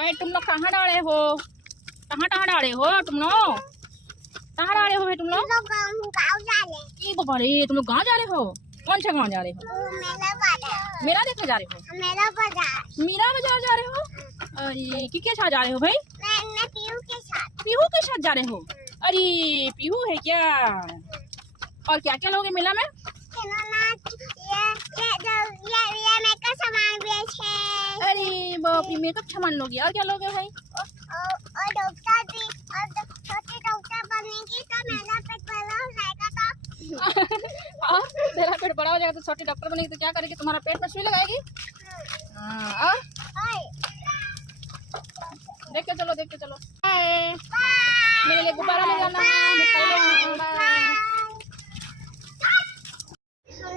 अरे तुम लोग कहाँ डाले हो? कहाँ डाले हो तुम लोग? कहाँ डाले हो तुम लोग? गाँव जा रहे। ये बाबा रे, तुम लोग गाँव जा रहे हो? कौन सा गाँव जा रहे हो? मेला देखने जा रहे हो? मेरा बाजार। मीरा बाजार जा रहे हो? अरे किसके साथ जा रहे हो भाई? मैं पीहू के साथ। पीहू के साथ जा रहे हो? अरे पीहू है क्या? और क्या क्या लोगे मेला में? ये मेकअप सामान बेचे। अरे बाप रे, मेकअप सामान लोगे। और क्या लोगे भाई? और डॉक्टर भी, और छोटे डॉक्टर बनेंगी तो मेरा पेट बड़ा हो जाएगा तो। और तेरा पेट बड़ा हो जाएगा तो छोटी डॉक्टर बनेगी तो क्या करेगी? तुम्हारा पेट में सुई लगाएगी? हाँ। और देख के चलो, देख के चलो। बाय। मेरे लिए गुब्बारा ले जाना।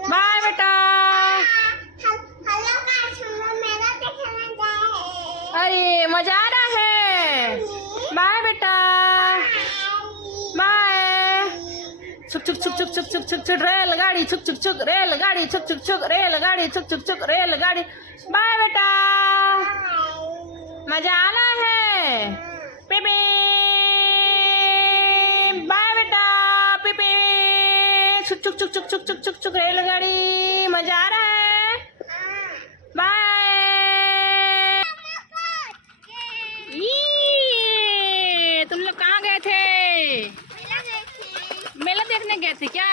बाय बेटा। अरे मजा आ रहा है। बाय बेटा। बाय। छुक छुक छुक छुक छुक छुक छुक छुक रेलगाड़ी छुक छुक छुक रेलगाड़ी छुक छुक छुक रेलगाड़ी छुक छुक छुक रेलगाड़ी। बाय बेटा। मजा आना है। पीपी। बाय बेटा। पीपी। छुक छुक छुक छुक छुक छुक छुक छुक रेलगाड़ी। मजा आ रहा है। बाय। तुम लोग कहाँ गए थे? मेला देखने गए थे क्या?